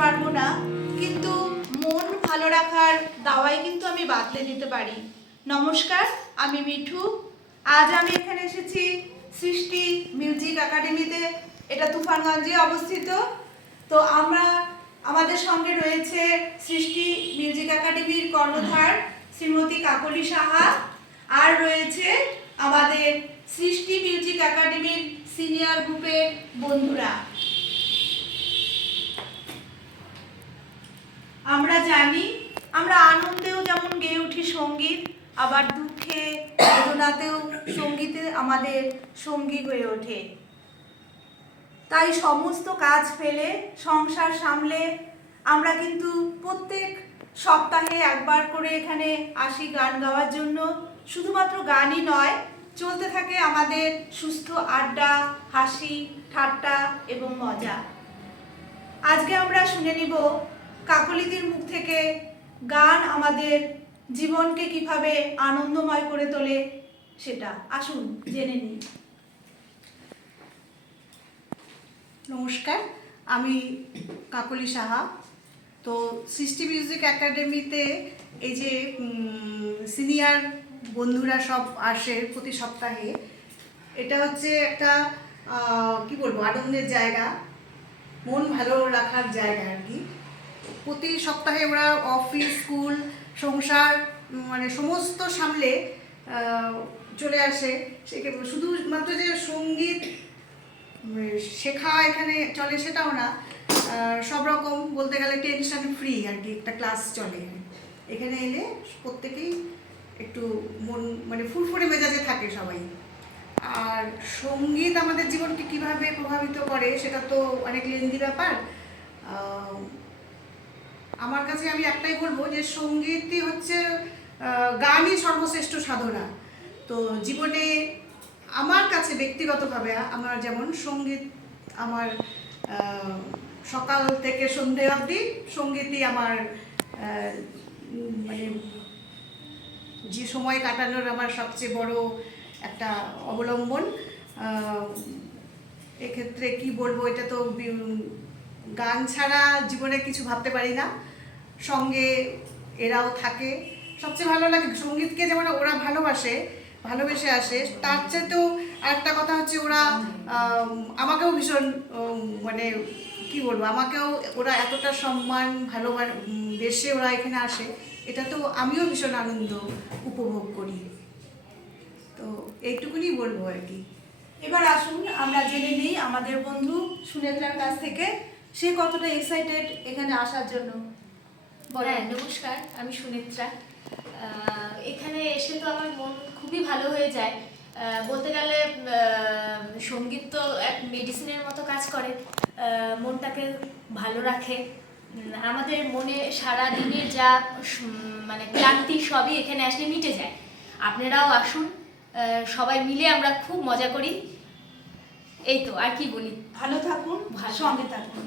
পারবো না, কিন্তু মন ভালো রাখার দাওয়াই কিন্তু আমি বাতলে দিতে পারি। নমস্কার, আমি মিঠু। আজ আমি এখানে এসেছি সৃষ্টি মিউজিক একাডেমিতে। এটা তুফানগঞ্জে অবস্থিত। তো আমাদের সঙ্গে রয়েছে সৃষ্টি মিউজিক একাডেমির কর্ণধার শ্রীমতী কাকলি সাহা, আর রয়েছে আমাদের সৃষ্টি মিউজিক একাডেমির সিনিয়র গ্রুপের বন্ধুরা। আমরা জানি, আমরা আনন্দেও যেমন গেয়ে উঠি সঙ্গীত, আবার দুঃখে বেদনাতেও সঙ্গীতে আমাদের সঙ্গী হয়ে ওঠে। তাই সমস্ত কাজ ফেলে সংসার সামলে আমরা কিন্তু প্রত্যেক সপ্তাহে একবার করে এখানে আসি গান গাওয়ার জন্য। শুধুমাত্র গানই নয়, চলতে থাকে আমাদের সুস্থ আড্ডা, হাসি ঠাট্টা এবং মজা। আজকে আমরা শুনে নিব কাকলিদির মুখ থেকে গান আমাদের জীবনকে কিভাবে আনন্দময় করে তোলে সেটা। আসুন জেনে নিই। নমস্কার, আমি কাকলি সাহা। তো সৃষ্টি মিউজিক একাডেমিতে এই যে সিনিয়র বন্ধুরা সব আসে প্রতি সপ্তাহে, এটা হচ্ছে একটা কি বলবো, আনন্দের জায়গা, মন ভালো রাখার জায়গা আর কি। প্রতি সপ্তাহে ওরা অফিস, স্কুল, সংসার মানে সমস্ত সামলে চলে আসে। শুধুমাত্র যে সঙ্গীত শেখা এখানে চলে সেটাও না, সব রকম বলতে গেলে টেনশন ফ্রি আর কি একটা ক্লাস চলে। এখানে এলে প্রত্যেকেই একটু মন মানে ফুরফুরে মেজাজে থাকে সবাই। আর সঙ্গীত আমাদের জীবনকে কিভাবে প্রভাবিত করে সেটা তো অনেক লেন্দি ব্যাপার। আমার কাছে আমি একটাই বলবো যে সঙ্গীতই হচ্ছে, গানই সর্বশ্রেষ্ঠ সাধনা। তো জীবনে আমার কাছে ব্যক্তিগতভাবে আমার যেমন সঙ্গীত, আমার সকাল থেকে সন্ধে অবধি সঙ্গীতই আমার মানে যে সময় কাটানোর আমার সবচেয়ে বড় একটা অবলম্বন। এক্ষেত্রে কি বলবো, এটা তো গান ছাড়া জীবনে কিছু ভাবতে পারি না। সঙ্গে এরাও থাকে, সবচেয়ে ভালো লাগে সঙ্গীতকে যেমন ওরা ভালোবেসে আসে। তার চেয়েতেও আরেকটা কথা হচ্ছে ওরা আমাকেও ভীষণ মানে কি বলবো, আমাকেও ওরা এতটা সম্মান ভালোবেসে ওরা এখানে আসে, এটা তো আমিও ভীষণ আনন্দ উপভোগ করি। তো এইটুকুনি বলবো আর কি। এবার আসুন আমরা জেনে নিই আমাদের বন্ধু সুনেত্রার কাছ থেকে সে কতটা এক্সাইটেড এখানে আসার জন্য। হ্যাঁ, নমস্কার, আমি সুনেত্রা। এখানে এসে তো আমার মন খুবই ভালো হয়ে যায়। বলতে গেলে সঙ্গীত তো এক মেডিসিনের মতো কাজ করে, মনটাকে ভালো রাখে। আমাদের মনে সারা দিনের যা মানে ক্লান্তি সবই এখানে আসলে মিটে যায়। আপনারাও আসুন, সবাই মিলে আমরা খুব মজা করি। এই তো, আর কি বলি। ভালো থাকুন, সঙ্গে থাকুন।